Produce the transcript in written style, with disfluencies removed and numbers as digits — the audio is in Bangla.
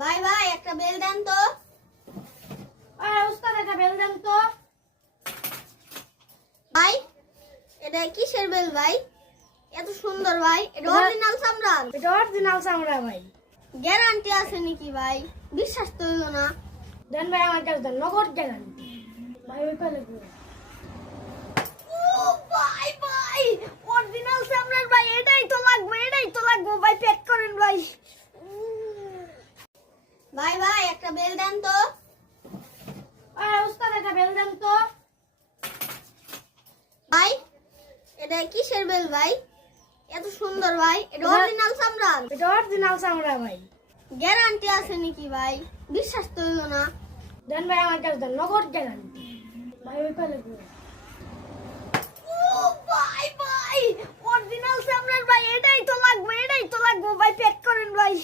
ভাই ভাই একটা বেল দেন তো। আরে উস্তাদ একটা বেল দেন তো। ভাই এটা কিসের বেল ভাই? এত সুন্দর ভাই, এটা অরিজিনাল চামড়ার? এটা অরিজিনাল চামড়া ভাই। গ্যারান্টি আছে নাকি ভাই? বিশ্বাস তো হইলো না। দেন ভাই আমার কাছে দেন, নগদ গ্যারান্টি ভাই। ওই কলে ও ভাই ভাই অরিজিনাল চামড়ার ভাই, এটাই তো লাগবে ভাই, প্যাক করেন ভাই। ভাই ভাই একটা বেল দেন তো। আরে উস্তাদ একটা বেল দেন তো। ভাই এটা কিসের বেল ভাই? এত সুন্দর ভাই, এটা অরিজিনাল চামড়ার? এটা অরিজিনাল চামড়া ভাই। গ্যারান্টি আছে নাকি ভাই? বিশ্বাস তো হইলো না। দেন ভাই আমার কাছে দেন, নগদ গ্যারান্টি ভাই। ওই কলে ও ভাই ভাই অরিজিনাল চামড়ার ভাই, এটাই তো লাগবে ভাই, প্যাক করেন ভাই।